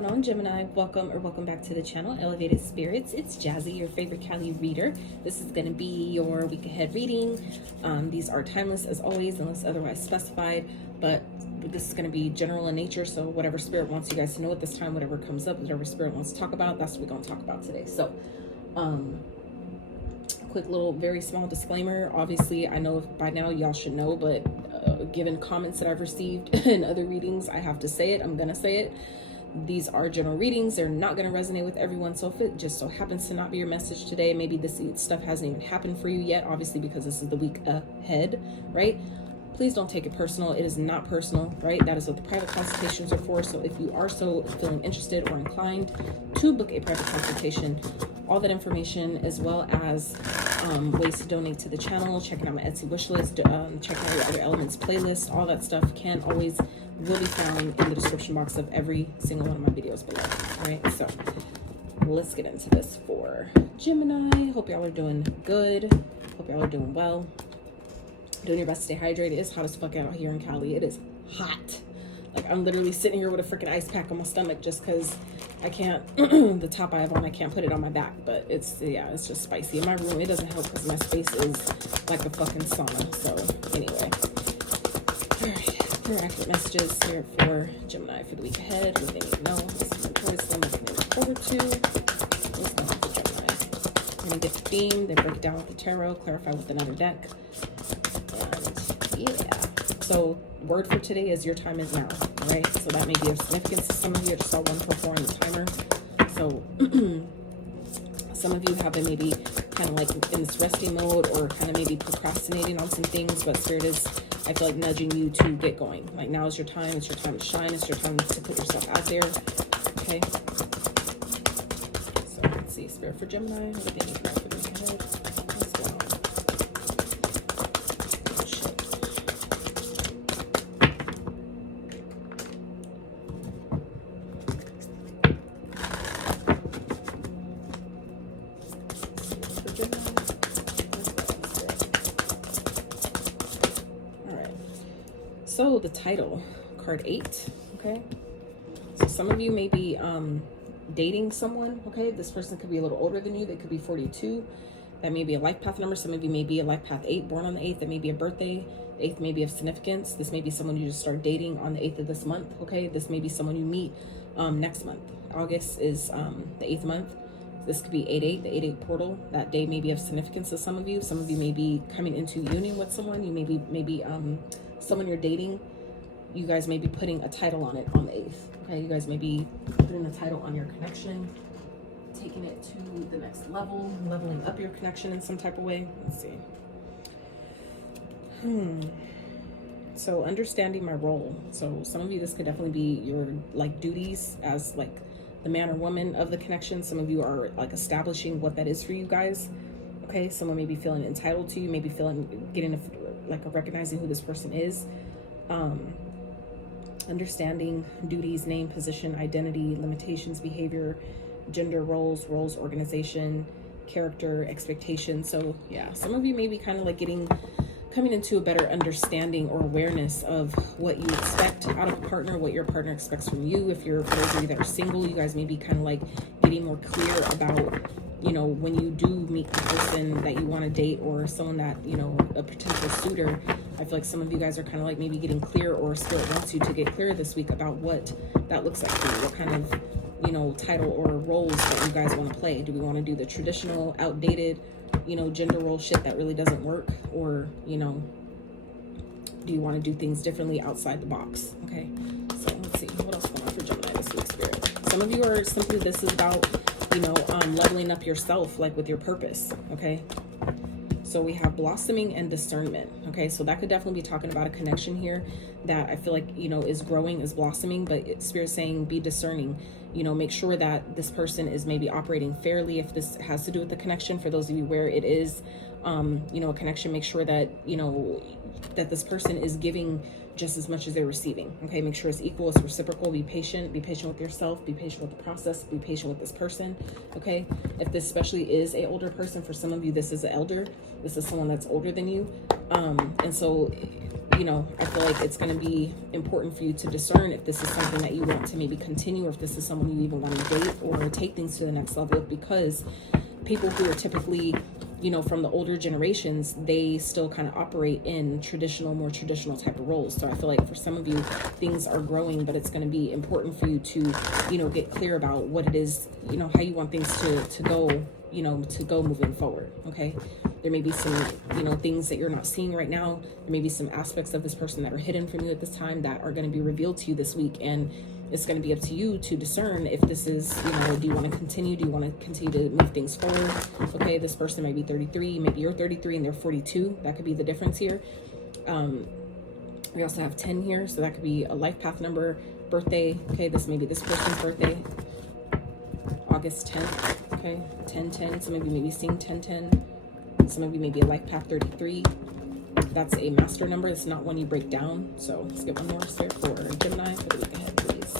going on, Gemini? Welcome back to the channel, Elevated Spirits. It's Jazzy, your favorite Cali reader. This is going to be your week ahead reading. These are timeless as always, unless otherwise specified, but this is going to be general in nature, so whatever spirit wants you guys to know at this time, whatever comes up, whatever spirit wants to talk about, that's what we're going to talk about today. So, quick little, very small disclaimer. Obviously, I know by now y'all should know, but given comments that I've received in other readings, I have to say it. I'm going to say it. These are general readings. They're not going to resonate with everyone. So if it just so happens to not be your message today, maybe this stuff hasn't even happened for you yet, obviously, because this is the week ahead, right? Please don't take it personal. It is not personal, right? That is what the private consultations are for. So if you are so feeling interested or inclined to book a private consultation, all that information, as well as ways to donate to the channel, checking out my Etsy wish list, checking out your Other Elements playlist, all that stuff will be found in the description box of every single one of my videos below. All right, so let's get into this for Gemini. Hope y'all are doing good. Hope y'all are doing well. Doing your best to stay hydrated. It's hot as fuck out here in Cali. It is hot. Like, I'm literally sitting here with a freaking ice pack on my stomach just because I can't, the top I have on, I can't put it on my back, but it's just spicy. In my room, it doesn't help because my space is like a fucking sauna. So anyway, all right, your accurate messages here for Gemini for the week ahead. What they need to know, this is towards them, what they look forward to. What's going on for Gemini? We're gonna get the theme, then break it down with the tarot, clarify with another deck. And yeah, so word for today is your time is now, right? So that may be of significance to some of you. I just saw 144 on the timer. So some of you have been maybe kind of like in this resting mode or kind of maybe procrastinating on some things, but Spirit is, I feel like, nudging you to get going. Like, now is your time. It's your time to shine. It's your time to put yourself out there. Okay. So let's see, Spirit for Gemini. What do they need for the week ahead? What's going on? So the title, card 8, okay? So some of you may be dating someone, okay? This person could be a little older than you. They could be 42. That may be a life path number. Some of you may be a life path 8, born on the 8th. That may be a birthday. The 8th may be of significance. This may be someone you just start dating on the 8th of this month, okay? This may be someone you meet next month. August is the 8th month. This could be 8-8, the 8-8 portal. That day may be of significance to some of you. Some of you may be coming into union with someone. You may be someone you're dating. You guys may be putting a title on it on the 8th. Okay, you guys may be putting a title on your connection, taking it to the next level, leveling up your connection in some type of way. Let's see. So understanding my role. So some of you, this could definitely be your like duties as like the man or woman of the connection. Some of you are like establishing what that is for you guys. Okay, someone may be feeling entitled to you, maybe recognizing who this person is. Understanding duties, name, position, identity, limitations, behavior, gender, roles, organization, character, expectation. So yeah, some of you may be kind of like coming into a better understanding or awareness of what you expect out of a partner, what your partner expects from you. If you're, for those of you that are single, you guys may be kind of like getting more clear about, you know, when you do meet the person that you want to date or someone that, you know, a potential suitor. I feel like some of you guys are kind of like maybe getting clear, or Spirit wants you to get clear this week about what that looks like for you. What kind of, you know, title or roles that you guys want to play. Do we want to do the traditional, outdated, you know, gender role shit that really doesn't work? Or, you know, do you want to do things differently outside the box? Okay, so let's see. What else going on for Gemini this week, Spirit? Some of you are simply, this is about, you know, leveling up yourself, like with your purpose, okay? So we have blossoming and discernment, okay? So that could definitely be talking about a connection here that I feel like, you know, is growing, is blossoming, but Spirit's saying be discerning. You know, make sure that this person is maybe operating fairly. If this has to do with the connection, for those of you where it is, you know, a connection, make sure that, you know, that this person is giving just as much as they're receiving. Okay, make sure it's equal, it's reciprocal. Be patient with yourself, be patient with the process, be patient with this person. Okay, if this especially is an older person, for some of you this is an elder, this is someone that's older than you, and so you know, I feel like it's going to be important for you to discern if this is something that you want to maybe continue, or if this is someone you even want to date or take things to the next level, because people who are typically, you know, from the older generations, they still kind of operate in more traditional type of roles. So I feel like for some of you, things are growing, but it's going to be important for you to, you know, get clear about what it is, you know, how you want things to go, you know, to go moving forward. Okay. There may be some, you know, things that you're not seeing right now. There may be some aspects of this person that are hidden from you at this time that are going to be revealed to you this week. And it's going to be up to you to discern if this is, you know, do you want to continue? Do you want to continue to move things forward? Okay, this person might be 33. Maybe you're 33 and they're 42. That could be the difference here. We also have 10 here. So that could be a life path number, birthday. Okay, this may be this person's birthday. August 10th. Okay, 10-10. So maybe seeing 10-10. Some of you may be a life path 33. That's a master number. It's not one you break down. So let's get one more here for Gemini for the week ahead, please.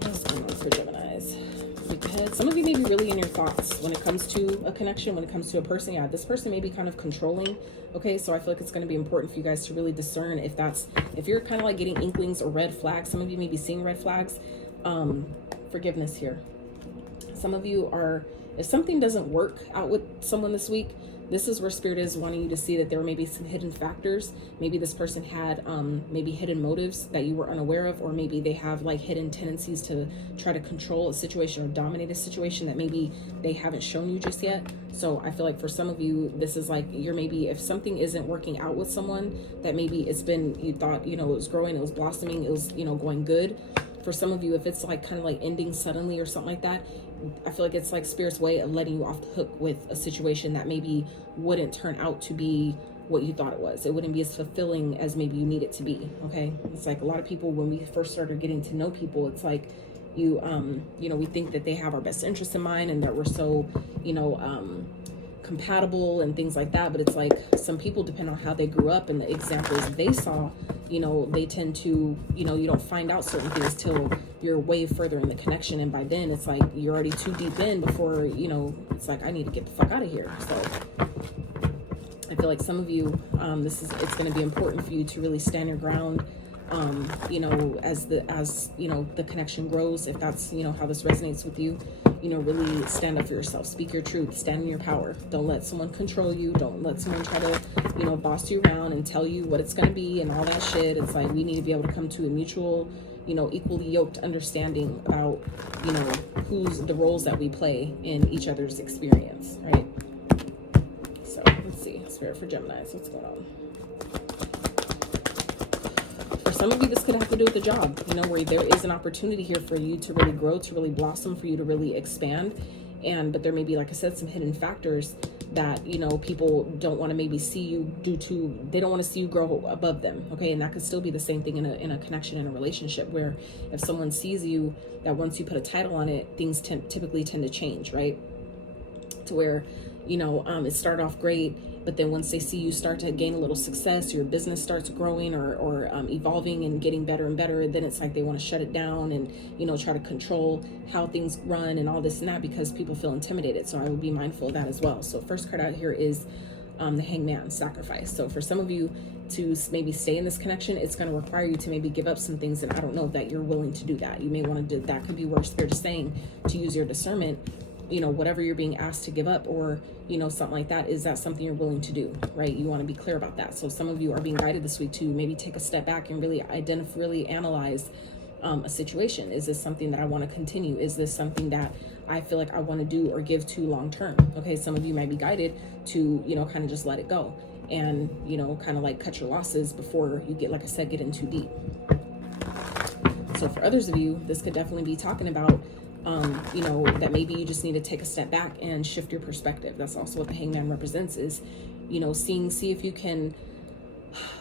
What's going on for Geminis? Week ahead. Some of you may be really in your thoughts when it comes to a connection, when it comes to a person. Yeah, this person may be kind of controlling. Okay, so I feel like it's going to be important for you guys to really discern if you're kind of like getting inklings or red flags. Some of you may be seeing red flags. Forgiveness here. Some of you are, if something doesn't work out with someone this week, this is where Spirit is wanting you to see that there may be some hidden factors. Maybe this person had maybe hidden motives that you were unaware of, or maybe they have like hidden tendencies to try to control a situation or dominate a situation that maybe they haven't shown you just yet. So I feel like for some of you, this is like you're maybe, if something isn't working out with someone that maybe it's been, you thought, you know, it was growing, it was blossoming, it was, you know, going good. For some of you, if it's like kind of like ending suddenly or something like that, I feel like it's like Spirit's way of letting you off the hook with a situation that maybe wouldn't turn out to be what you thought it was. It wouldn't be as fulfilling as maybe you need it to be. Okay. It's like a lot of people, when we first started getting to know people, it's like you know, we think that they have our best interests in mind and that we're so, you know, compatible and things like that. But it's like some people, depend on how they grew up and the examples they saw, you know, they tend to, you know, you don't find out certain things till you're way further in the connection. And by then it's like you're already too deep in before, you know, it's like, I need to get the fuck out of here. So I feel like some of you, it's going to be important for you to really stand your ground, you know, as you know, the connection grows, if that's, you know, how this resonates with you, you know, really stand up for yourself, speak your truth, stand in your power. Don't let someone control you. Don't let someone try to, you know, boss you around and tell you what it's going to be and all that shit. It's like, we need to be able to come to a mutual, you know, equally yoked understanding about, you know, who's the roles that we play in each other's experience, right? So let's see, Spirit for Geminis, what's going on? For some of you, this could have to do with the job, you know, where there is an opportunity here for you to really grow, to really blossom, for you to really expand. But there may be, like I said, some hidden factors that, you know, people don't want to maybe see you they don't want to see you grow above them. Okay. And that could still be the same thing in a connection, in a relationship, where if someone sees you, that once you put a title on it, things typically tend to change, right? To where, you know, it started off great, but then once they see you start to gain a little success, your business starts growing or evolving and getting better and better, then it's like they want to shut it down and, you know, try to control how things run and all this and that, because people feel intimidated. So I would be mindful of that as well. So first card out here is the Hangman, sacrifice. So for some of you to maybe stay in this connection, it's going to require you to maybe give up some things, and I don't know that you're willing to do that. You may want to do that. Could be where Spirit is saying to use your discernment, you know, whatever you're being asked to give up, or, you know, something like that, is that something you're willing to do, right? You want to be clear about that. So some of you are being guided this week to maybe take a step back and really really analyze a situation. Is this something that I want to continue? Is this something that I feel like I want to do or give to long term? Okay, some of you might be guided to, you know, kind of just let it go and, you know, kind of like cut your losses before you get, like I said, get in too deep. So for others of you, this could definitely be talking about you know, that maybe you just need to take a step back and shift your perspective. That's also what the Hangman represents, is, you know, see if you can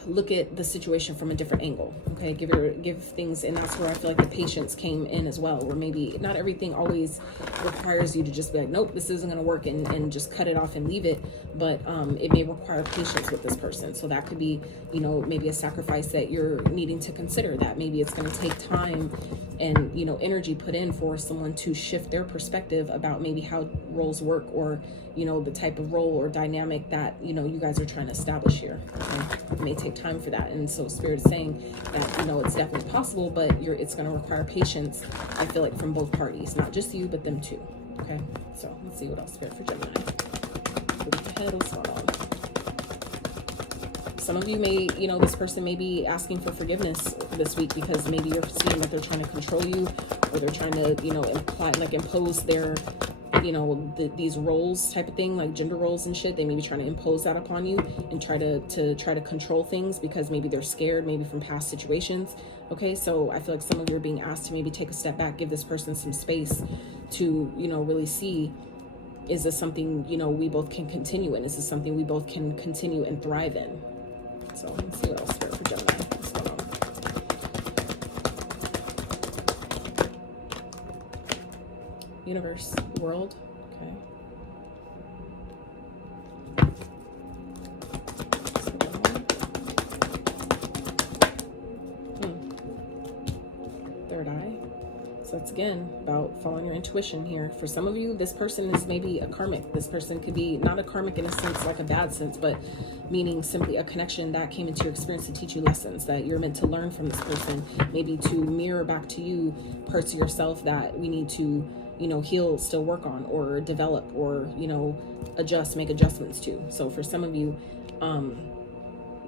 look at the situation from a different angle. Okay, give things, and that's where I feel like the patience came in as well, where maybe not everything always requires you to just be like, nope, this isn't going to work, and just cut it off and leave it. But it may require patience with this person. So that could be, you know, maybe a sacrifice that you're needing to consider, that maybe it's going to take time and, you know, energy put in for someone to shift their perspective about maybe how roles work, or, you know, the type of role or dynamic that, you know, you guys are trying to establish here. Okay? it may take time for that. And so Spirit is saying that, you know, it's definitely possible, but it's going to require patience, I feel like, from both parties, not just you, but them too. Okay, so let's see what else Spirit for Gemini. Look ahead, what's going on? Some of you may, you know, this person may be asking for forgiveness this week because maybe you're seeing that they're trying to control you, or they're trying to, you know, impose their, you know, these roles type of thing, like gender roles and shit. They may be trying to impose that upon you and try to control things because maybe they're scared, maybe from past situations. Okay, so I feel like some of you are being asked to maybe take a step back, give this person some space to, you know, really see, is this something, you know, we both can continue in? Is this something we both can continue and thrive in? So let's see what else Spirit for Gemini. What's going on? Universe, world. Okay. Third eye. So it's again about following your intuition here. For some of you, this person is maybe a karmic. This person could be not a karmic in a sense, like a bad sense, but meaning simply a connection that came into your experience to teach you lessons that you're meant to learn from this person, maybe to mirror back to you parts of yourself that we need to, you know, heal, still work on, or develop, or, you know, adjust, make adjustments to. So for some of you,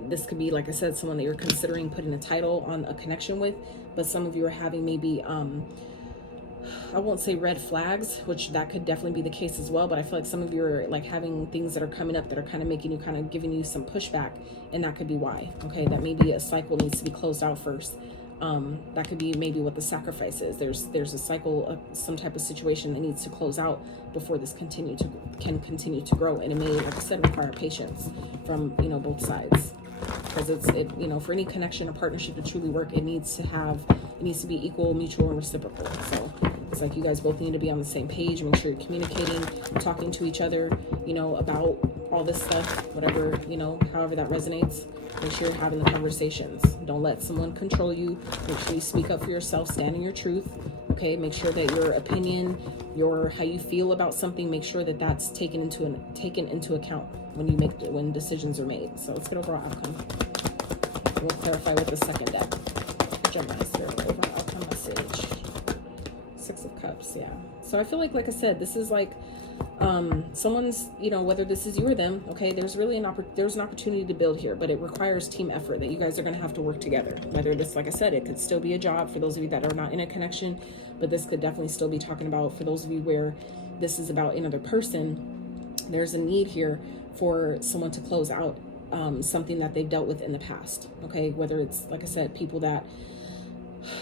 this could be, like I said, someone that you're considering putting a title on a connection with, but some of you are having maybe, I won't say red flags, which that could definitely be the case as well, but I feel like some of you are like having things that are coming up that are kind of making you, kind of giving you some pushback, and that could be why. Okay, that maybe a cycle needs to be closed out first. That could be maybe what the sacrifice is. There's a cycle, some type of situation that needs to close out before this can continue to grow, and it may, like I said, require patience from, you know, both sides, because it you know, for any connection or partnership to truly work, it needs to be equal, mutual, and reciprocal. So it's like you guys both need to be on the same page. Make sure you're communicating, talking to each other, you know, about all this stuff, whatever, you know, however that resonates. Make sure you're having the conversations. Don't let someone control you. Make sure you speak up for yourself, stand in your truth. Okay, make sure that your opinion, how you feel about something, make sure that that's taken into account when decisions are made. So let's get overall outcome. We'll clarify with the second deck. Gemini Spirit, overall outcome message. 6 of Cups, yeah. So I feel like I said, this is like someone's, you know, whether this is you or them, okay, there's really an opportunity to build here, but it requires team effort that you guys are going to have to work together. Whether this, like I said, it could still be a job for those of you that are not in a connection, but this could definitely still be talking about, for those of you where this is about another person, there's a need here for someone to close out something that they've dealt with in the past. Okay, whether it's, like I said, people that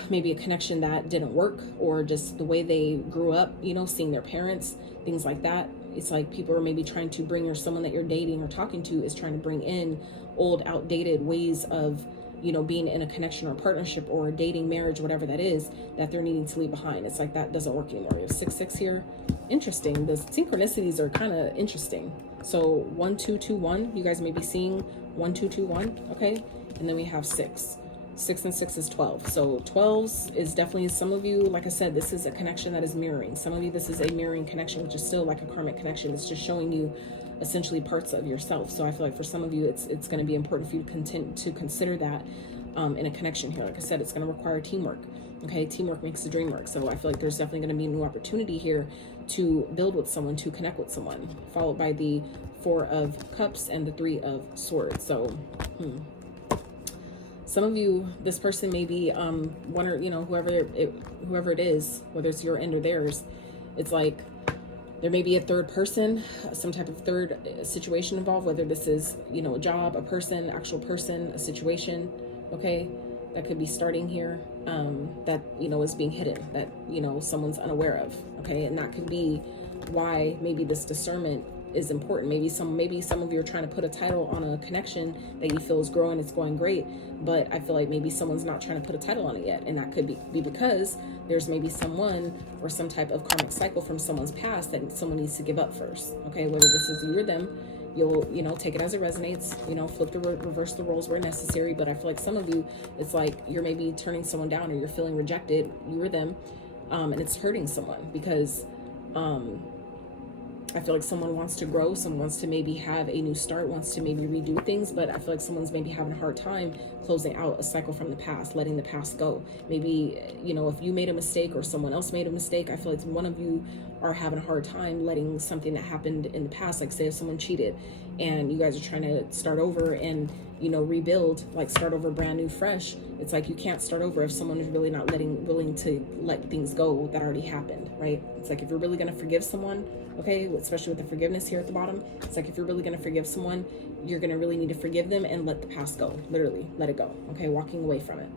maybe a connection that didn't work, or just the way they grew up, you know, seeing their parents, things like that. It's like people are maybe trying to bring, or someone that you're dating or talking to is trying to bring in old, outdated ways of, you know, being in a connection or partnership or dating, marriage, whatever that is, that they're needing to leave behind. It's like that doesn't work anymore. You have 6-6 here. Interesting. The synchronicities are kind of interesting. So 1 2 2 1, you guys may be seeing 1 2 2 1. Okay, and then we have 6 and 6 is 12. So 12s is definitely, some of you, like I said, this is a connection that is mirroring. Some of you, this is a mirroring connection, which is still like a karmic connection. It's just showing you essentially parts of yourself. So I feel like for some of you, it's going to be important for you to consider that in a connection here. Like I said, it's going to require teamwork. Okay, teamwork makes the dream work. So I feel like there's definitely going to be a new opportunity here to build with someone, to connect with someone, followed by the 4 of Cups and the 3 of Swords. So some of you, this person may be one, or, you know, whoever it is, whether it's your end or theirs, it's like there may be a third person, some type of third situation involved, whether this is, you know, a job, a person, actual person, a situation, okay, that could be starting here, that, you know, is being hidden, that, you know, someone's unaware of, okay, and that could be why maybe this discernment is important. Maybe some of you are trying to put a title on a connection that you feel is growing, it's going great, but I feel like maybe someone's not trying to put a title on it yet, and that could be because there's maybe someone or some type of karmic cycle from someone's past that someone needs to give up first. Okay, whether this is you or them, you'll, you know, take it as it resonates, you know, reverse the roles where necessary. But I feel like some of you, it's like you're maybe turning someone down, or you're feeling rejected, you or them, and it's hurting someone because I feel like someone wants to grow, someone wants to maybe have a new start, wants to maybe redo things, but I feel like someone's maybe having a hard time closing out a cycle from the past, letting the past go. Maybe, you know, if you made a mistake or someone else made a mistake, I feel like one of you are having a hard time letting something that happened in the past, like say if someone cheated and you guys are trying to start over and, you know, rebuild, like start over brand new, fresh. It's like you can't start over if someone is really not willing to let things go that already happened, right? It's like if you're really going to forgive someone, okay, especially with the forgiveness here at the bottom, it's like if you're really going to forgive someone, you're going to really need to forgive them and let the past go. Literally, let it go, okay? Walking away from it.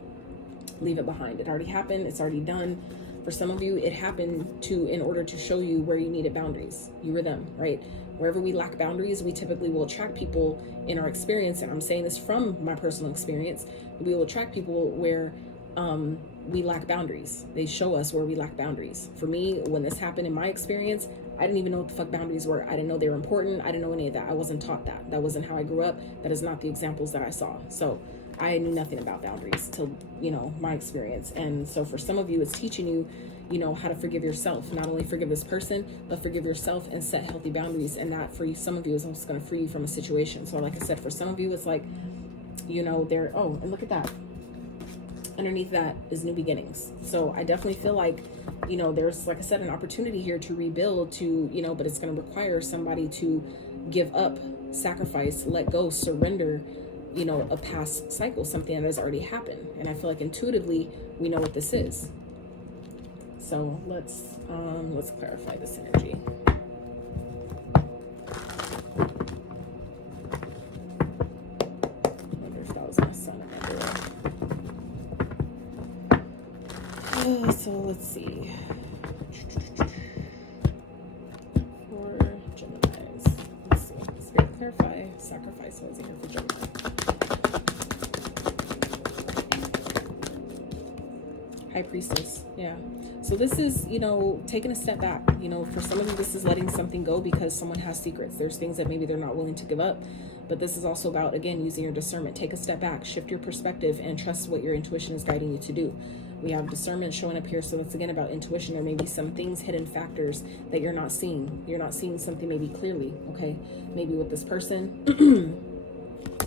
Leave it behind. It already happened. It's already done. For some of you, it happened in order to show you where you needed boundaries. You were them, right? Wherever we lack boundaries, we typically will attract people in our experience, and I'm saying this from my personal experience, we will attract people where we lack boundaries. They show us where we lack boundaries. For me, when this happened in my experience, I didn't even know what the fuck boundaries were. I didn't know they were important. I didn't know any of that. I wasn't taught that. That wasn't how I grew up. That is not the examples that I saw. So I knew nothing about boundaries till, you know, my experience. And so for some of you, it's teaching you, you know, how to forgive yourself. Not only forgive this person, but forgive yourself and set healthy boundaries. And that for you, some of you is also going to free you from a situation. So like I said, for some of you, it's like, you know, oh, and look at that. Underneath that is new beginnings. So I definitely feel like, you know, there's, like I said, an opportunity here to rebuild, to, you know, but it's going to require somebody to give up, sacrifice, let go, surrender, you know, a past cycle, something that has already happened. And I feel like intuitively we know what this is. So let's clarify this energy. I wonder if that was my sun or my door. So let's see. For Geminis, let's see. Spirit, clarify, sacrifice. What is it here for Gemini? High Priestess, yeah. So this is, you know, taking a step back. You know, for some of you, this is letting something go because someone has secrets. There's things that maybe they're not willing to give up. But this is also about, again, using your discernment. Take a step back, shift your perspective, and trust what your intuition is guiding you to do. We have discernment showing up here. So that's, again, about intuition. There may be some things, hidden factors that you're not seeing. You're not seeing something maybe clearly, okay? Maybe with this person,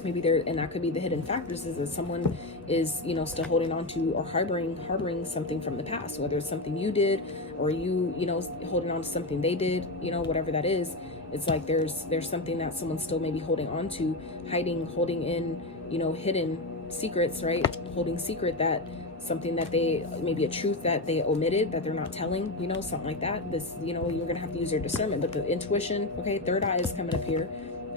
maybe there, and that could be the hidden factors, is that someone is, you know, still holding on to or harboring something from the past, whether it's something you did or you know, holding on to something they did, you know, whatever that is. It's like there's something that someone's still maybe holding on to, holding in, you know, hidden secrets, right? Holding secret, that something that they, maybe a truth that they omitted, that they're not telling, you know, something like that. This, you know, you're gonna have to use your discernment. But the intuition, okay, third eye is coming up here,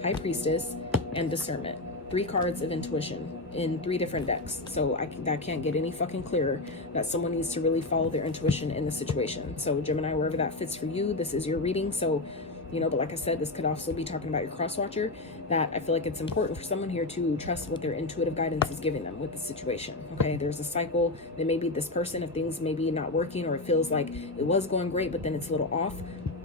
High Priestess and discernment. 3 cards of intuition in 3 different decks. So that can't get any fucking clearer, that someone needs to really follow their intuition in the situation. So Gemini, wherever that fits for you, this is your reading. So, you know, but like I said, this could also be talking about your cross watcher, that I feel like it's important for someone here to trust what their intuitive guidance is giving them with the situation. Okay, there's a cycle. There may be this person, if things may be not working, or it feels like it was going great, but then it's a little off.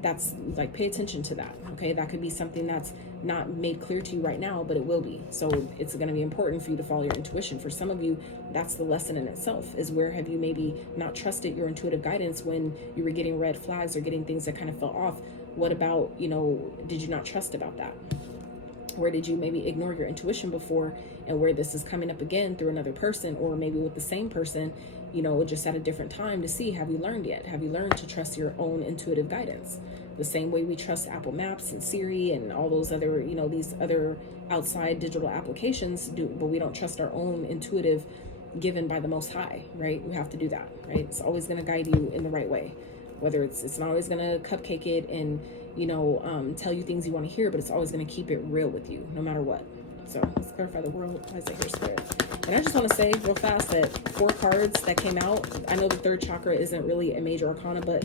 That's like, pay attention to that. Okay, that could be something that's not made clear to you right now, but it will be. So it's going to be important for you to follow your intuition. For some of you, that's the lesson in itself, is where have you maybe not trusted your intuitive guidance when you were getting red flags or getting things that kind of fell off. What about, you know, did you not trust about that? Where did you maybe ignore your intuition before, and where this is coming up again through another person, or maybe with the same person, you know, just at a different time, to see, have you learned yet? Have you learned to trust your own intuitive guidance? The same way we trust Apple Maps and Siri and all those other, you know, these other outside digital applications do, but we don't trust our own intuitive given by the Most High, right? We have to do that, right? It's always going to guide you in the right way. Whether it's not always going to cupcake it and, you know, tell you things you want to hear, but it's always going to keep it real with you, no matter what. So let's clarify the world. I say here, Spirit. And I just want to say real fast that 4 cards that came out, I know the 3rd chakra isn't really a major arcana, but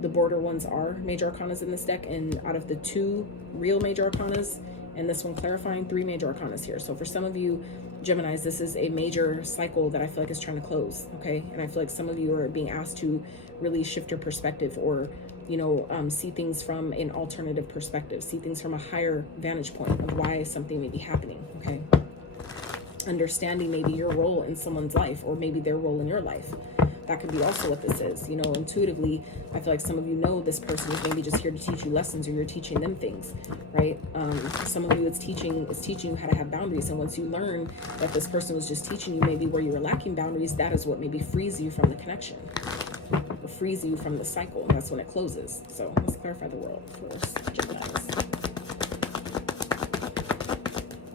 the border ones are major arcanas in this deck. And out of the 2 real major arcanas and this one clarifying, 3 major arcanas here. So for some of you Geminis, this is a major cycle that I feel like is trying to close. Okay, and I feel like some of you are being asked to really shift your perspective, or, you know, see things from an alternative perspective, see things from a higher vantage point of why something may be happening. Okay, understanding maybe your role in someone's life, or maybe their role in your life. That could be also what this is. You know, intuitively, I feel like some of you know this person is maybe just here to teach you lessons, or you're teaching them things, right? Some of you, it's teaching you how to have boundaries. And once you learn that this person was just teaching you maybe where you were lacking boundaries, that is what maybe frees you from the connection, or frees you from the cycle. That's when it closes. So let's clarify the world for Geminis.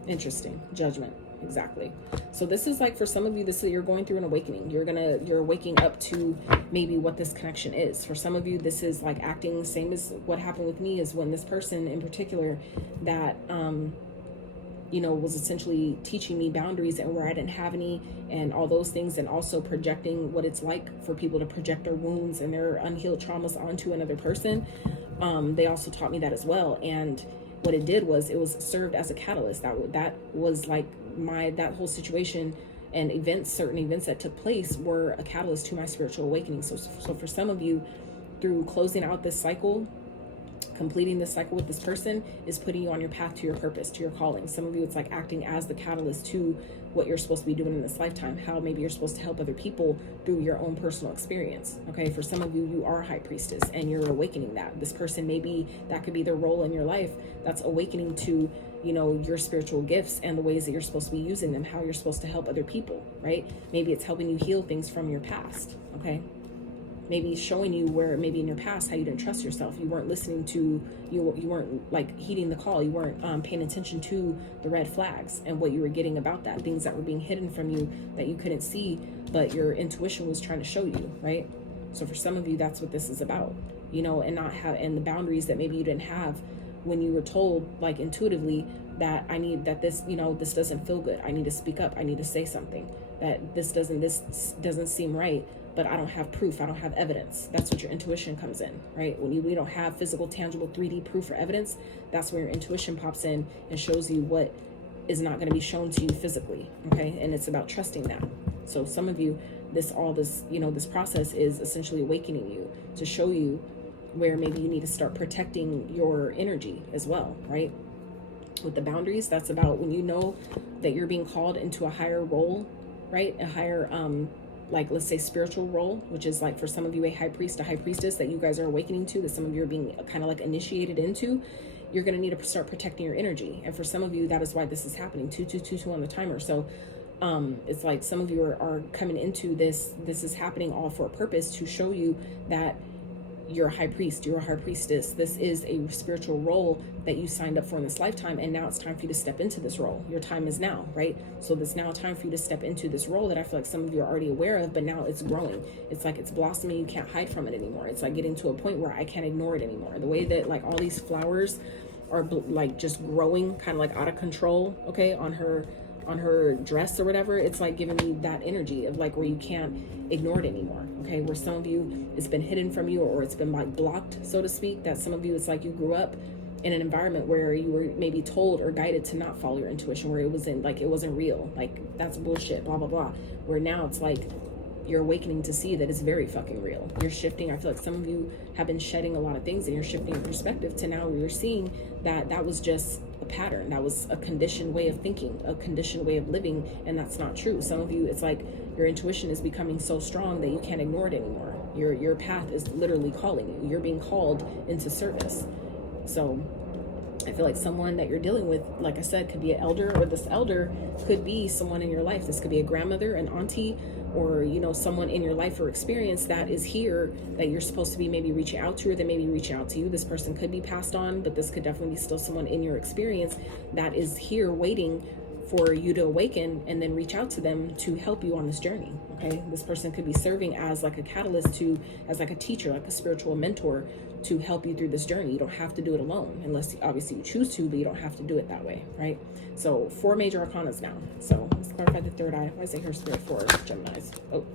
Interesting. Judgment. Exactly. So this is like, for some of you, this is, you're going through an awakening. You're waking up to maybe what this connection is. For some of you, this is like acting same as what happened with me, is when this person in particular that, you know, was essentially teaching me boundaries and where I didn't have any, and all those things, and also projecting what it's like for people to project their wounds and their unhealed traumas onto another person. They also taught me that as well. And what it did was, it was served as a catalyst. That was like that whole situation and certain events that took place were a catalyst to my spiritual awakening. So for some of you, through closing out this cycle, completing this cycle with this person, is putting you on your path to your purpose, to your calling. Some of you, it's like acting as the catalyst to what you're supposed to be doing in this lifetime, how maybe you're supposed to help other people through your own personal experience. Okay, for some of you, you are a high priestess and you're awakening that. This person, maybe that could be their role in your life, that's awakening to, you know, your spiritual gifts and the ways that you're supposed to be using them, how you're supposed to help other people, right? Maybe it's helping you heal things from your past, okay? Maybe showing you where maybe in your past how you didn't trust yourself. You weren't listening to, you weren't like heeding the call. You weren't paying attention to the red flags and what you were getting about that, things that were being hidden from you that you couldn't see, but your intuition was trying to show you, right? So for some of you, that's what this is about, you know, and the boundaries that maybe you didn't have when you were told, like intuitively, that this, you know, this doesn't feel good. I need to speak up. I need to say something, that this doesn't seem right, but I don't have proof. I don't have evidence. That's what your intuition comes in, right? When we don't have physical, tangible 3D proof or evidence, that's where your intuition pops in and shows you what is not going to be shown to you physically. Okay. And it's about trusting that. So some of you, this process is essentially awakening you to show you where maybe you need to start protecting your energy as well, right? With the boundaries, that's about when you know that you're being called into a higher role, right? A higher, like, let's say spiritual role, which is like for some of you, a high priest, a high priestess that you guys are awakening to, that some of you are being kind of like initiated into. You're going to need to start protecting your energy. And for some of you, that is why this is happening. 2 on the timer. So it's like some of you are coming into this. This is happening all for a purpose, to show you that you're a high priest, you're a high priestess. This is a spiritual role that you signed up for in this lifetime, and now it's time for you to step into this role. Your time is now, right? So there's now time for you to step into this role that I feel like some of you are already aware of, but now it's growing. It's like it's blossoming. You can't hide from it anymore. It's like getting to a point where I can't ignore it anymore. The way that like all these flowers are like just growing kind of like out of control, okay, on her dress or whatever, it's like giving me that energy of like where you can't ignore it anymore, okay? Where some of you, it's been hidden from you, or it's been like blocked, so to speak. That some of you, it's like you grew up in an environment where you were maybe told or guided to not follow your intuition, where it wasn't real, like that's bullshit, blah blah blah. Where now it's like you're awakening to see that it's very fucking real. You're shifting. I feel like some of you have been shedding a lot of things, and you're shifting your perspective to now where you're seeing that was just a pattern. That was a conditioned way of thinking, a conditioned way of living, and that's not true. Some of you, it's like your intuition is becoming so strong that you can't ignore it anymore. Your path is literally calling you. You're being called into service. So I feel like someone that you're dealing with, like I said, could be an elder, or this elder could be someone in your life. This could be a grandmother, an auntie, or, you know, someone in your life or experience that is here that you're supposed to be maybe reaching out to, or they may be reaching out to you. This person could be passed on, but this could definitely be still someone in your experience that is here waiting for you to awaken and then reach out to them to help you on this journey. Okay, this person could be serving as like a catalyst, as like a teacher, like a spiritual mentor, to help you through this journey. You don't have to do it alone, unless obviously you choose to, but you don't have to do it that way, right? So 4 major arcanas now. So let's clarify the third eye. Why is it here, Spirit, for Geminis? Oh,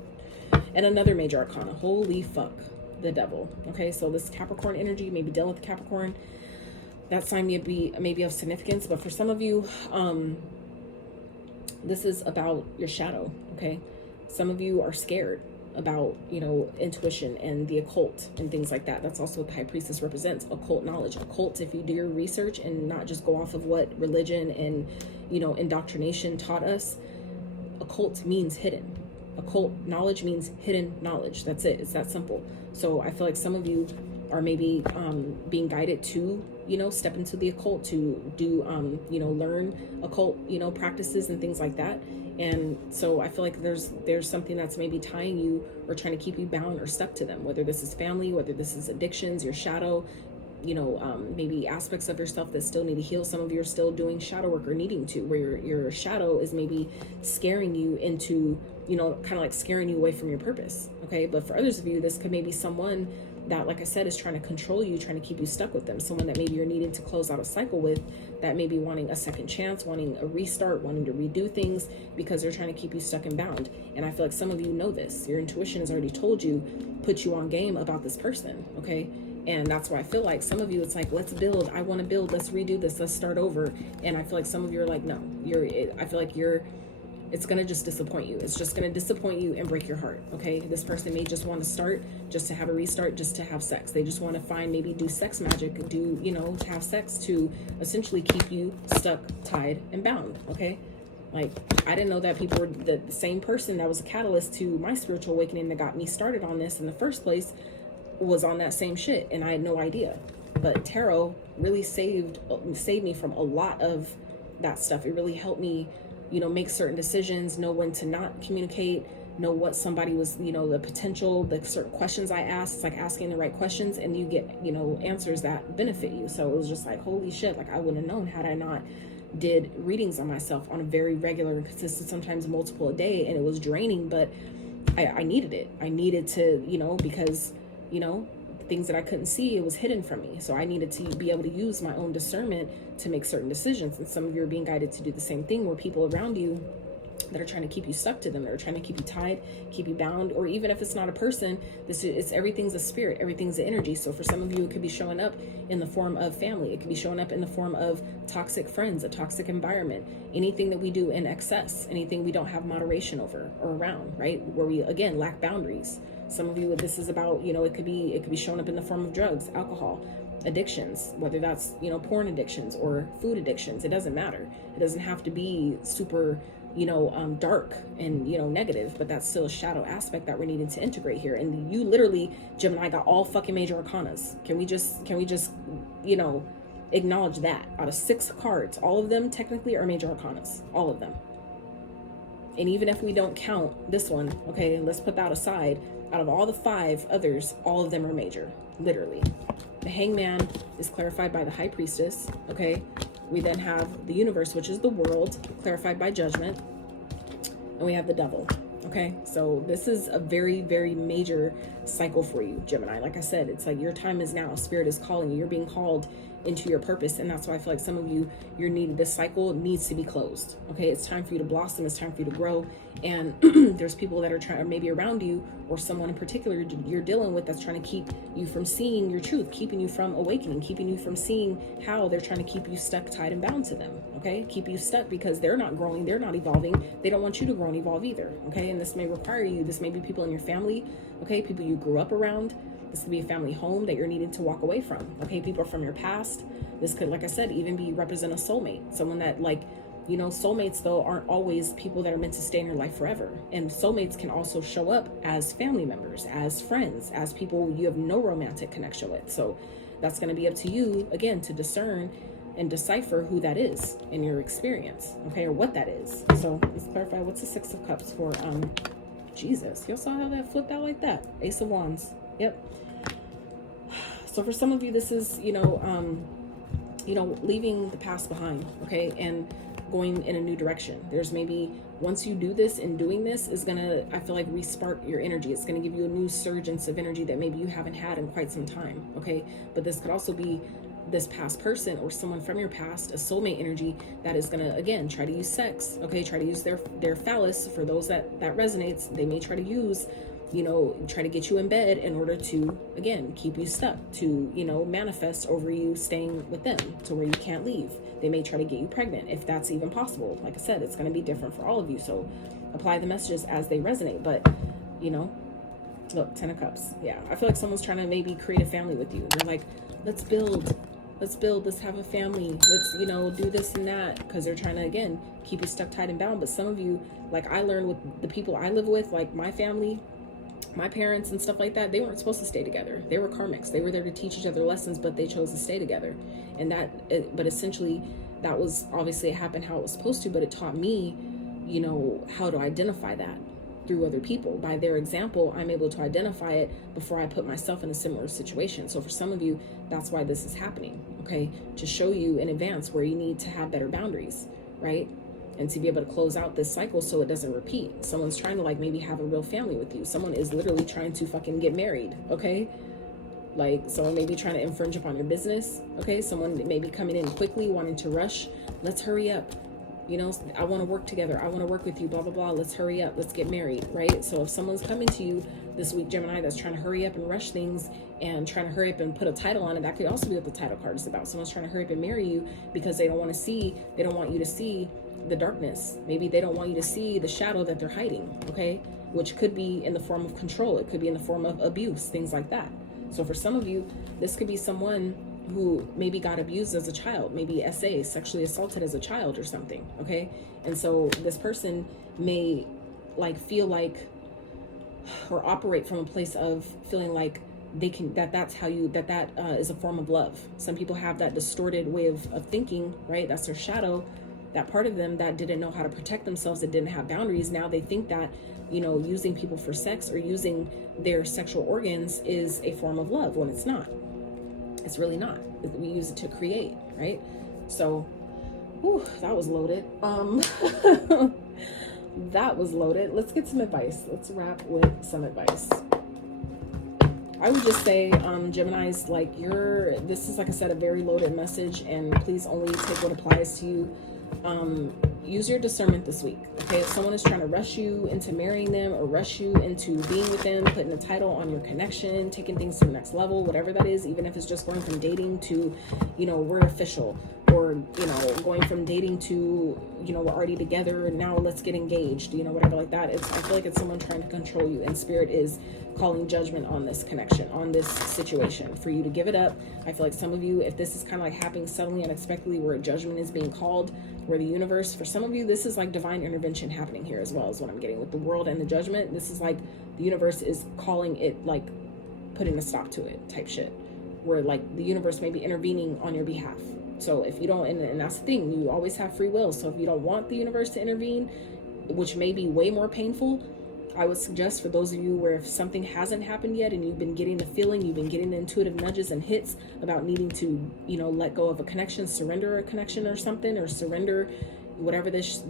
and another major arcana. Holy fuck, the devil. Okay, so this Capricorn energy, maybe dealing with Capricorn, that sign may be of significance, but for some of you, this is about your shadow. Okay, some of you are scared about, you know, intuition and the occult and things like that. That's also what the high priestess represents, occult knowledge. Occult, if you do your research and not just go off of what religion and, you know, indoctrination taught us, occult means hidden. Occult knowledge means hidden knowledge. That's it. It's that simple. So I feel like some of you are maybe being guided to, you know, step into the occult, to do, you know, learn occult, you know, practices and things like that. And so I feel like there's something that's maybe tying you or trying to keep you bound or stuck to them, whether this is family, whether this is addictions, your shadow, you know, maybe aspects of yourself that still need to heal. Some of you are still doing shadow work or needing to, where your shadow is maybe scaring you into, you know, kind of like scaring you away from your purpose. Okay. But for others of you, this could maybe someone that, like I said, is trying to control you, trying to keep you stuck with them. Someone that maybe you're needing to close out a cycle with, that may be wanting a second chance, wanting a restart, wanting to redo things because they're trying to keep you stuck and bound. And I feel like some of you know this. Your intuition has already told you, put you on game about this person. Okay. And that's why I feel like some of you, it's like, let's build. I want to build. Let's redo this. Let's start over. And I feel like some of you are like, no, I feel like it's going to just disappoint you. It's just going to disappoint you and break your heart. Okay. This person may just want to start just to have a restart, just to have sex. They just want to find, maybe do sex magic, do, you know, to have sex to essentially keep you stuck, tied, and bound. Okay. Like, I didn't know that people were the same person that was a catalyst to my spiritual awakening that got me started on this in the first place was on that same shit, and I had no idea. But tarot really saved me from a lot of that stuff. It really helped me, you know, make certain decisions, know when to not communicate, know what somebody was, you know, the potential, the certain questions I asked. It's like asking the right questions and you get, you know, answers that benefit you. So it was just like, holy shit, like I wouldn't have known had I not did readings on myself on a very regular and consistent, sometimes multiple a day, and it was draining, but I needed it. I needed to, you know, because, you know, things that I couldn't see, it was hidden from me. So I needed to be able to use my own discernment to make certain decisions. And some of you are being guided to do the same thing, where people around you that are trying to keep you stuck to them, that are trying to keep you tied, keep you bound, or even if it's not a person, it's everything's a spirit, everything's an energy. So for some of you, it could be showing up in the form of family. It could be showing up in the form of toxic friends, a toxic environment, anything that we do in excess, anything we don't have moderation over or around, right? Where we, again, lack boundaries. Some of you, this is about, you know, it could be showing up in the form of drugs, alcohol, addictions, whether that's, you know, porn addictions or food addictions. It doesn't matter. It doesn't have to be super, you know, dark and, you know, negative, but that's still a shadow aspect that we're needing to integrate here. And you literally, Gemini, got all fucking major arcanas. Can we just, you know, acknowledge that out of 6 cards, all of them technically are major arcanas, all of them. And even if we don't count this one, okay, let's put that aside. Out of all the 5 others, all of them are major, literally. The Hangman is clarified by the High Priestess, okay? We then have the Universe, which is the world, clarified by Judgment. And we have the Devil, okay? So this is a very, very major cycle for you, Gemini. Like I said, it's like your time is now. Spirit is calling you. You're being called into your purpose. And that's why I feel like some of you, this cycle needs to be closed. Okay. It's time for you to blossom. It's time for you to grow. And there's people that are trying, maybe around you, or someone in particular you're dealing with, that's trying to keep you from seeing your truth, keeping you from awakening, keeping you from seeing how they're trying to keep you stuck, tied, and bound to them. Okay. Keep you stuck because they're not growing. They're not evolving. They don't want you to grow and evolve either. Okay. And this may require you, this may be people in your family. Okay. People you grew up around. This could be a family home that you're needing to walk away from. Okay, people from your past. This could, like I said, even represent a soulmate. Someone that, like, you know, soulmates though aren't always people that are meant to stay in your life forever. And soulmates can also show up as family members, as friends, as people you have no romantic connection with. So that's going to be up to you, again, to discern and decipher who that is in your experience, okay, or what that is. So let's clarify, what's the 6 of Cups for Jesus? Y'all saw how that flipped out like that? Ace of Wands. Yep. So for some of you, this is, you know, leaving the past behind, okay, and going in a new direction. There's maybe, once you do this, and doing this is gonna, I feel like, respark your energy. It's gonna give you a new surgence of energy that maybe you haven't had in quite some time, okay? But this could also be this past person or someone from your past, a soulmate energy that is gonna, again, try to use sex, okay? Try to use their phallus. For those that resonates, they may try to use, you know, try to get you in bed in order to, again, keep you stuck, to, you know, manifest over you staying with them to where you can't leave. They may try to get you pregnant, if that's even possible. Like I said, it's going to be different for all of you. So apply the messages as they resonate. But, you know, look, 10 of Cups. Yeah. I feel like someone's trying to maybe create a family with you. They're like, let's build, let's build, let's have a family, let's, you know, do this and that, because they're trying to, again, keep you stuck, tied, and bound. But some of you, like I learned with the people I live with, like my family, my parents and stuff like that, they weren't supposed to stay together. They were karmics. They were there to teach each other lessons, but they chose to stay together. And but essentially that was, obviously it happened how it was supposed to, but it taught me, you know, how to identify that through other people. By their example, I'm able to identify it before I put myself in a similar situation. So for some of you, that's why this is happening, okay? To show you in advance where you need to have better boundaries, right? And to be able to close out this cycle so it doesn't repeat. Someone's trying to like maybe have a real family with you. Someone is literally trying to fucking get married, okay? Like someone may be trying to infringe upon your business, okay? Someone may be coming in quickly, wanting to rush. Let's hurry up. You know, I want to work together. I want to work with you, blah, blah, blah. Let's hurry up. Let's get married, right? So if someone's coming to you this week, Gemini, that's trying to hurry up and rush things and trying to hurry up and put a title on it, that could also be what the title card is about. Someone's trying to hurry up and marry you because they don't want you to see the darkness. Maybe they don't want you to see the shadow that they're hiding, okay? Which could be in the form of control. It could be in the form of abuse, things like that. So for some of you, this could be someone who maybe got abused as a child, maybe sexually assaulted as a child or something, okay? And so this person may like feel like, or operate from a place of feeling like they can, that's how you, that is a form of love. Some people have that distorted way of thinking, right? That's their shadow, that part of them that didn't know how to protect themselves, that didn't have boundaries. Now they think that, you know, using people for sex or using their sexual organs is a form of love, when it's not. It's really not. We use it to create, right? So, whew, that was loaded. That was loaded. Let's get some advice. Let's wrap with some advice. I would just say, Geminis, like this is, like I said, a very loaded message, and please only take what applies to you. Use your discernment this week, okay? If someone is trying to rush you into marrying them or rush you into being with them, putting a title on your connection, taking things to the next level, whatever that is, even if it's just going from dating to, you know, we're official, or, you know, going from dating to, you know, we're already together, now let's get engaged, you know, whatever like that. I feel like it's someone trying to control you, and Spirit is calling judgment on this connection, on this situation, for you to give it up. I feel like some of you, if this is kind of like happening suddenly, unexpectedly, where a judgment is being called, where the universe, for some of you, this is like divine intervention happening here as well, is what I'm getting with the world and the judgment. This is like the universe is calling it, like putting a stop to it type shit, where like the universe may be intervening on your behalf. So if you don't, and that's the thing, you always have free will. So if you don't want the universe to intervene, which may be way more painful, I would suggest, for those of you where if something hasn't happened yet and you've been getting the feeling, you've been getting the intuitive nudges and hits about needing to, you know, let go of a connection, surrender a connection or something, or surrender whatever this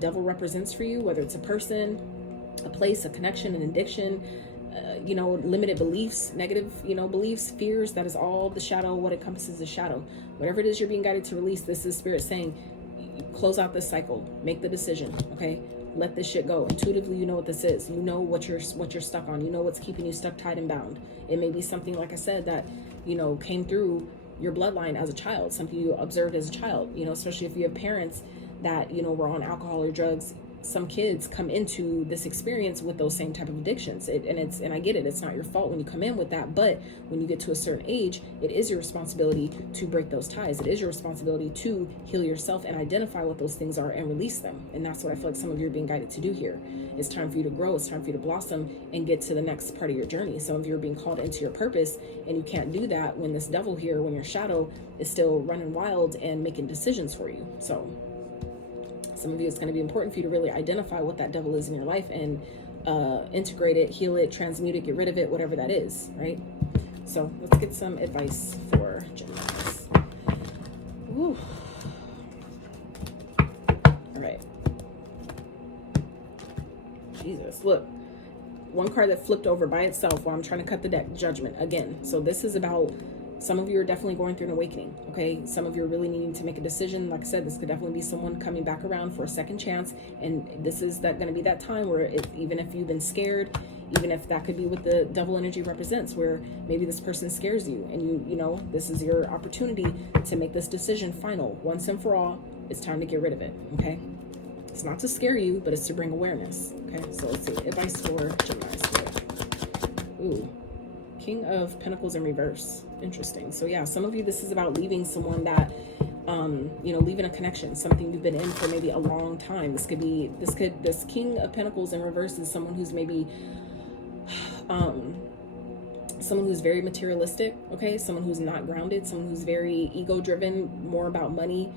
devil represents for you, whether it's a person, a place, a connection, an addiction, you know, limited beliefs, negative, you know, beliefs, fears. That is all the shadow, what encompasses the shadow. Whatever it is you're being guided to release, this is Spirit saying, close out this cycle, make the decision, okay? Let this shit go. Intuitively, you know what this is. You know what you're stuck on. You know what's keeping you stuck, tied, and bound. It may be something, like I said, that, you know, came through your bloodline as a child, something you observed as a child, you know, especially if you have parents that, you know, were on alcohol or drugs. Some kids come into this experience with those same type of addictions, and I get it, it's not your fault when you come in with that, but when you get to a certain age, it is your responsibility to break those ties. It is your responsibility to heal yourself and identify what those things are and release them. And that's what I feel like some of you are being guided to do here. It's time for you to grow, it's time for you to blossom and get to the next part of your journey. Some of you are being called into your purpose, and you can't do that when this devil here, when your shadow is still running wild and making decisions for you. So some of you, it's going to be important for you to really identify what that devil is in your life and integrate it, heal it, transmute it, get rid of it, whatever that is, right? So let's get some advice for Geminis. Ooh. All right. Jesus, look. One card that flipped over by itself while I'm trying to cut the deck, Judgment, again. So this is about, some of you are definitely going through an awakening, okay? Some of you are really needing to make a decision. Like I said, this could definitely be someone coming back around for a second chance. And this is going to be that time where even if you've been scared, even if that could be what the devil energy represents, where maybe this person scares you and you know, this is your opportunity to make this decision final. Once and for all, it's time to get rid of it, okay? It's not to scare you, but it's to bring awareness, okay? So let's see, advice for Geminis. Ooh. King of Pentacles in reverse. Interesting. So yeah, some of you, this is about leaving someone that, you know, leaving a connection, something you've been in for maybe a long time. This King of Pentacles in reverse is someone who's maybe, someone who's very materialistic, okay? Someone who's not grounded, someone who's very ego driven, more about money,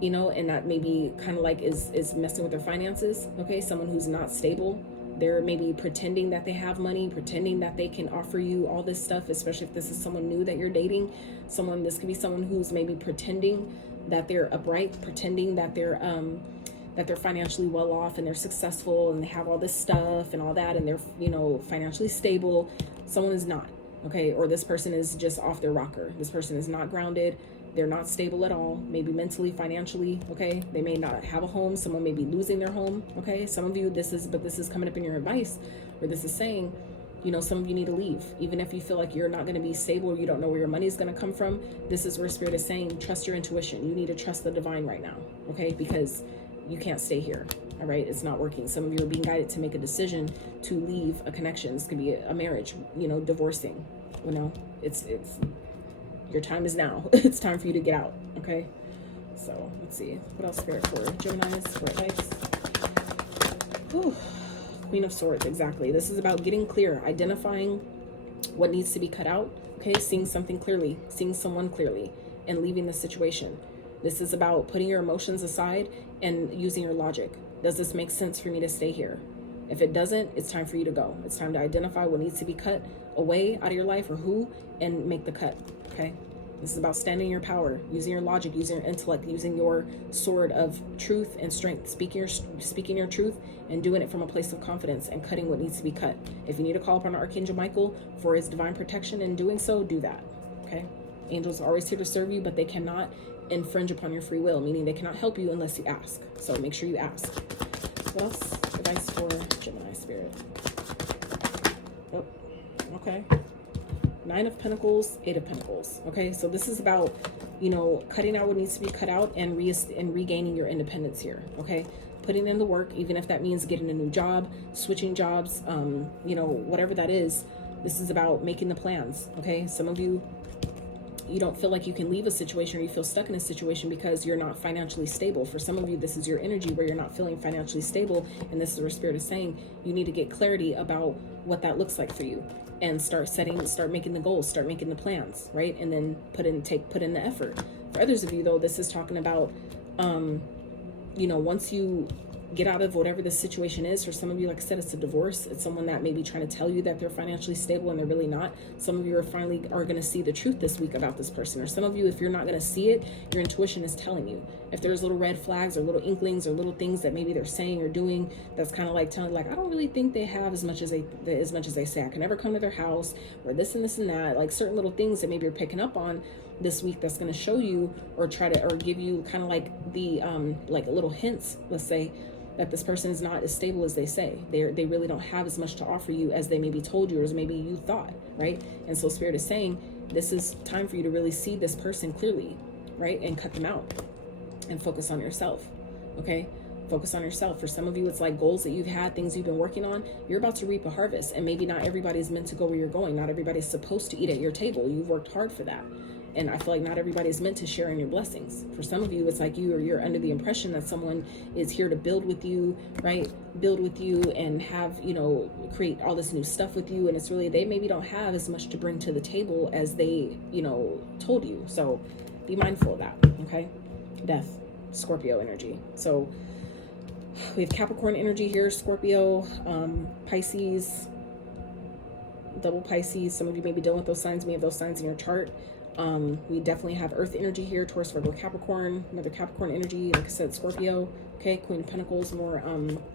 you know, and that maybe kind of like is messing with their finances, okay? Someone who's not stable. They're maybe pretending that they have money, pretending that they can offer you all this stuff, especially if this is someone new that you're dating. This could be someone who's maybe pretending that they're upright, pretending that they're financially well off and they're successful and they have all this stuff and all that and they're, you know, financially stable. Someone is not, okay? Or this person is just off their rocker. This person is not grounded. They're not stable at all, maybe mentally, financially, okay? They may not have a home. Someone may be losing their home, okay? Some of you, this is coming up in your advice, or this is saying, you know, some of you need to leave. Even if you feel like you're not going to be stable, or you don't know where your money is going to come from, this is where Spirit is saying, trust your intuition. You need to trust the divine right now, okay? Because you can't stay here, all right? It's not working. Some of you are being guided to make a decision to leave a connection. This could be a marriage, you know, divorcing, you know, it's your time is now. It's time for you to get out, okay? So let's see. What else, Spirit, for Geminis, for advice? Whew. Queen of Swords, exactly. This is about getting clear, identifying what needs to be cut out, okay? Seeing something clearly, seeing someone clearly, and leaving the situation. This is about putting your emotions aside and using your logic. Does this make sense for me to stay here? If it doesn't, it's time for you to go. It's time to identify what needs to be cut away out of your life or who, and make the cut, okay? This is about standing in your power, using your logic, using your intellect, using your sword of truth and strength, speaking your truth and doing it from a place of confidence and cutting what needs to be cut. If you need to call upon Archangel Michael for his divine protection in doing so, do that, okay? Angels are always here to serve you, but they cannot infringe upon your free will, meaning they cannot help you unless you ask. So make sure you ask. What else? Advice for Gemini, Spirit. Oh, okay. 9 of Pentacles, 8 of Pentacles. Okay, so this is about, you know, cutting out what needs to be cut out and regaining your independence here. Okay, putting in the work, even if that means getting a new job, switching jobs, you know, whatever that is. This is about making the plans. Okay, some of you, you don't feel like you can leave a situation, or you feel stuck in a situation because you're not financially stable. For some of you, this is your energy where you're not feeling financially stable, and this is where Spirit is saying you need to get clarity about what that looks like for you, and start making the goals, start making the plans, right? And then put in the effort. For others of you, though, this is talking about, you know, once you get out of whatever the situation is. For some of you, like I said, it's a divorce. It's someone that may be trying to tell you that they're financially stable and they're really not. Some of you are going to see the truth this week about this person. Or some of you, if you're not going to see it, your intuition is telling you. If there's little red flags or little inklings or little things that maybe they're saying or doing, that's kind of like telling, like, I don't really think they have as much as they say. I can never come to their house, or this and this and that. Like certain little things that maybe you're picking up on this week, that's going to show you or give you kind of like the like little hints, let's say, that this person is not as stable as they say. They really don't have as much to offer you as they maybe told you, or as maybe you thought, right? And so Spirit is saying this is time for you to really see this person clearly, right? And cut them out and focus on yourself, okay? Focus on yourself. For some of you, it's like goals that you've had, things you've been working on. You're about to reap a harvest, and maybe not everybody's meant to go where you're going. Not everybody's supposed to eat at your table. You've worked hard for that. And I feel like not everybody's meant to share in your blessings. For some of you, it's like you're under the impression that someone is here to build with you, right? Build with you and have, you know, create all this new stuff with you. And it's really, they maybe don't have as much to bring to the table as they, you know, told you. So be mindful of that, okay? Death, Scorpio energy. So we have Capricorn energy here, Scorpio, Pisces, double Pisces. Some of you may be dealing with those signs, may have those signs in your chart. We definitely have Earth energy here, Taurus, Virgo, Capricorn, another Capricorn energy, like I said, Scorpio, okay, Queen of Pentacles, more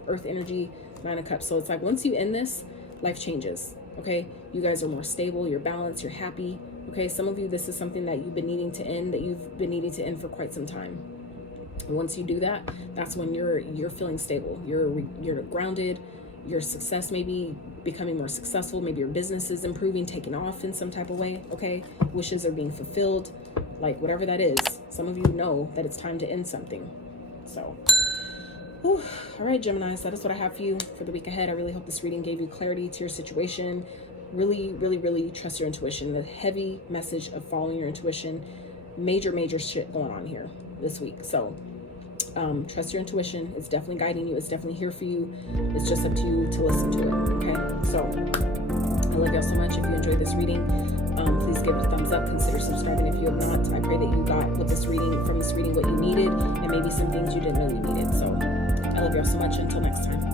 Earth energy, 9 of Cups. So it's like once you end this, life changes, okay? You guys are more stable, you're balanced, you're happy, okay? Some of you, this is something that you've been needing to end, for quite some time. And once you do that, that's when you're feeling stable, you're grounded, your success may be becoming more successful, maybe your business is improving, taking off in some type of way, okay? Wishes are being fulfilled, like whatever that is. Some of you know that it's time to end something. So, whew. All right, Geminis, that is what I have for you for the week ahead. I really hope this reading gave you clarity to your situation. really, really, really trust your intuition. The heavy message of following your intuition. Major shit going on here this week. So trust your intuition. It's definitely guiding you. It's definitely here for you. It's just up to you to listen to it. Okay, so I love y'all so much. If you enjoyed this reading, please give it a thumbs up. Consider subscribing if you have not. I pray that you got from this reading what you needed, and maybe some things you didn't know you needed. So I love y'all so much. Until next time.